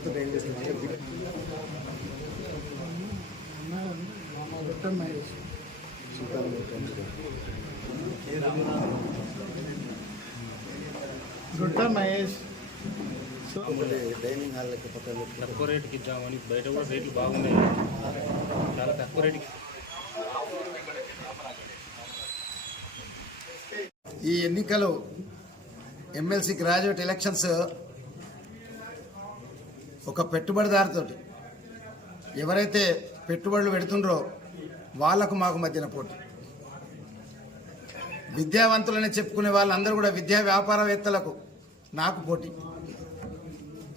తర్వాత ఏం చేస్తున్నాం గుట్ట మహేష్ డైనింగ్ హాల్ లెక్క పక్కన తక్కువ రేటుకి ఇద్దామని బయట కూడా రేట్లు బాగున్నాయి, చాలా తక్కువ రేటుకి. ఈ ఎన్నికలు ఎమ్మెల్సీ గ్రాడ్యుయేట్ ఎలక్షన్స్ ఒక పెట్టుబడిదారుతో ఎవరైతే పెట్టుబడులు పెడుతుండ్రో వాళ్లకు మాకు మధ్యన పోటీ. విద్యావంతులని చెప్పుకునే వాళ్ళందరూ కూడా విద్యా వ్యాపారవేత్తలకు నాకు పోటీ.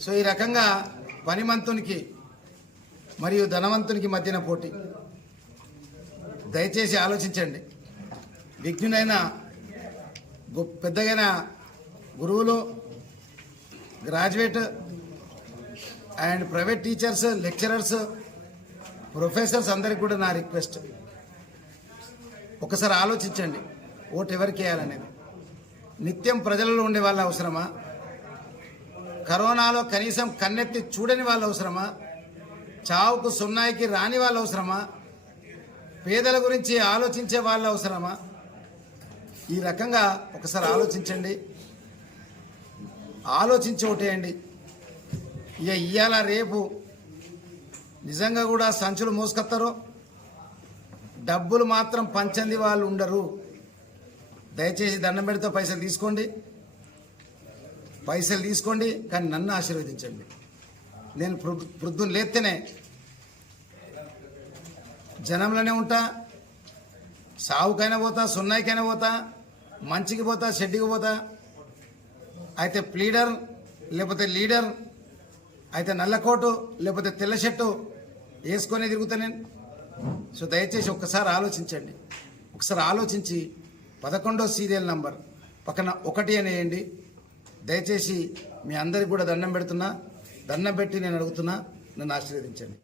సో ఈ రకంగా పనిమంతునికి మరియు ధనవంతునికి మధ్యన పోటీ. దయచేసి ఆలోచించండి. విజ్ఞునైన పెద్దగైన గురువులు, graduate and private teachers, lecturers, professors అందరికి కూడా నా రిక్వెస్ట్, ఒకసారి ఆలోచించండి ఓటు ఎవరికి వేయాలనేది. నిత్యం ప్రజలలో ఉండే వాళ్ళ అవసరమా? కరోనాలో కనీసం కన్నెత్తి చూడని వాళ్ళ అవసరమా? చావుకు సున్నాయికి రాని వాళ్ళ అవసరమా? పేదల గురించి ఆలోచించే వాళ్ళ అవసరమా? ఈ రకంగా ఒకసారి ఆలోచించండి, ఆలోచించి ఓటేయండి. ఇవాళ రేపు నిజంగా కూడా సంచులు మోసుకొస్తారు, డబ్బులు మాత్రం పంచంది వాళ్ళు ఉండరు. దయచేసి దండం పెడితే పైసలు తీసుకోండి, కానీ నన్ను ఆశీర్వదించండి. నేను ప్రొద్దున లేస్తేనే జనంలోనే ఉంటా, సావుకైనా పోతా, సున్నాయికైనా పోతా, మంచికి పోతా, షెడ్డికి పోతా. అయితే ప్లీడర్ లేకపోతే లీడర్, అయితే నల్లకోటు లేకపోతే తెల్ల షర్టు వేసుకొని తిరుగుతా నేను. సో దయచేసి ఒక్కసారి ఆలోచించండి. ఒకసారి ఆలోచించి 11వ సీరియల్ నంబర్ పక్కన 1 అనేయండి. దయచేసి మీ అందరికి కూడా దండం పెడుతున్నా, దండం పెట్టి నేను అడుగుతున్నా, నన్ను ఆశీర్వదించండి.